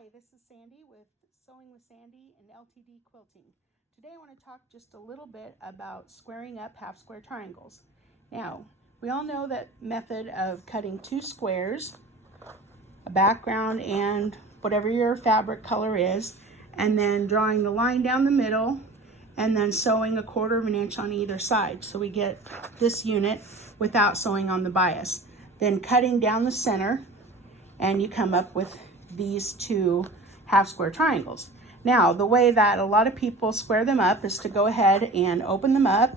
Hi, this is Sandy with Sewing with Sandy and LTD Quilting. Today I want to talk just a little bit about squaring up half square triangles. Now, we all know that method of cutting two squares, a background and whatever your fabric color is, and then drawing the line down the middle and then sewing 1/4 of an inch on either side. So we get this unit without sewing on the bias. Then cutting down the center and you come up with these two half square triangles. Now, the way that a lot of people square them up is to go ahead and open them up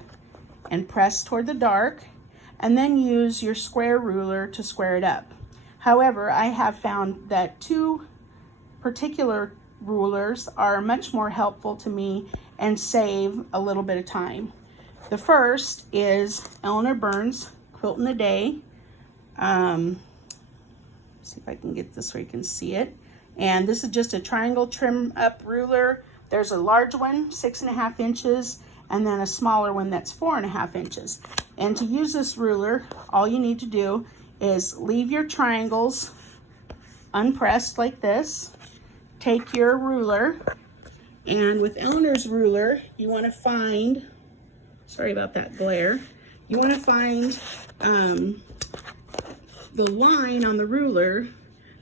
and press toward the dark and then use your square ruler to square it up. However, I have found that two particular rulers are much more helpful to me and save a little bit of time. The first is Eleanor Burns Quilt in a Day. See if I can get this so you can see it. And this is just a triangle trim up ruler. There's a large one, 6.5 inches, and then a smaller one that's 4.5 inches. And to use this ruler, all you need to do is leave your triangles unpressed like this. Take your ruler, and with Eleanor's ruler, you want to find, sorry about that glare, you want to find the line on the ruler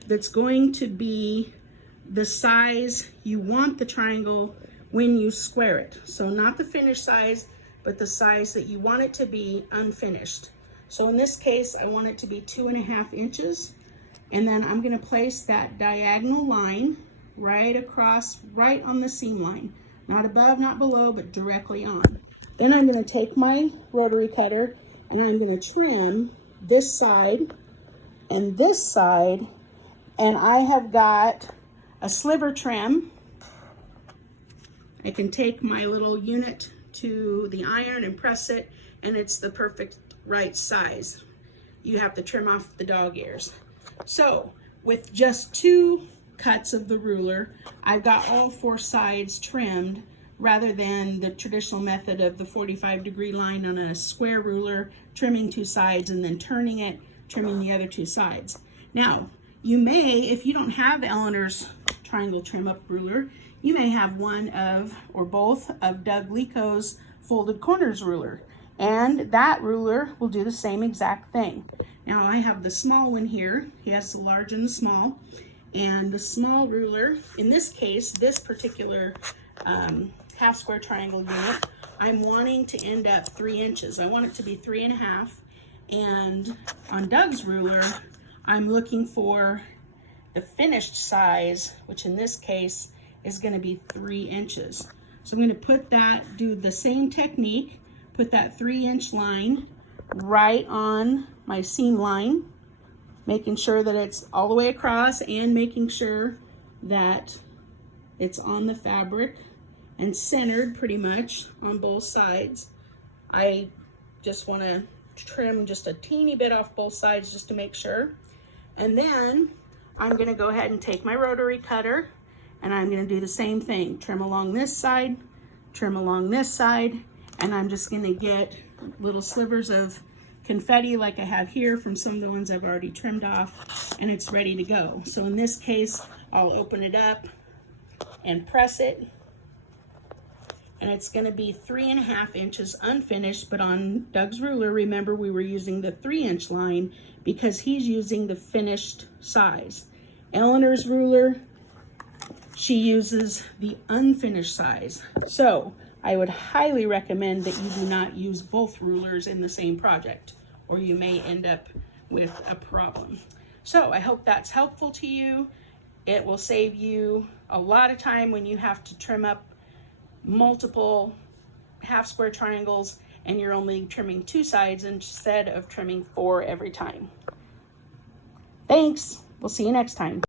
that's going to be the size you want the triangle when you square it. So not the finished size, but the size that you want it to be unfinished. So in this case, I want it to be 2.5 inches. And then I'm gonna place that diagonal line right across, right on the seam line. Not above, not below, but directly on. Then I'm gonna take my rotary cutter and I'm gonna trim this side and this side, and I have got a sliver trim. I can take my little unit to the iron and press it, and it's the perfect right size. You have to trim off the dog ears. So with just 2 cuts of the ruler, I've got all 4 sides trimmed rather than the traditional method of the 45-degree line on a square ruler, trimming 2 sides and then turning it, trimming the other 2 sides. Now, you may, if you don't have Eleanor's triangle trim up ruler, you may have one of, or both of Doug Lico's folded corners ruler. And that ruler will do the same exact thing. Now I have the small one here. He has the large and the small. And the small ruler, in this case, this particular half square triangle unit, I'm wanting to end up 3 inches. I want it to be 3.5. And on Doug's ruler, I'm looking for the finished size, which in this case is going to be 3 inches. So I'm going to put that, do the same technique, put that 3-inch line right on my seam line, making sure that it's all the way across and making sure that it's on the fabric and centered pretty much on both sides. I just want to trim just a teeny bit off both sides just to make sure. And then I'm going to go ahead and take my rotary cutter and I'm going to do the same thing. Trim along this side, trim along this side, and I'm just going to get little slivers of confetti like I have here from some of the ones I've already trimmed off, and it's ready to go. So in this case, I'll open it up and press it, and it's going to be 3.5 inches unfinished, but on Doug's ruler, remember we were using the 3-inch line because he's using the finished size. Eleanor's ruler, she uses the unfinished size. So I would highly recommend that you do not use both rulers in the same project, or you may end up with a problem. So I hope that's helpful to you. It will save you a lot of time when you have to trim up multiple half square triangles and you're only trimming 2 sides instead of trimming 4 every time. Thanks. We'll see you next time.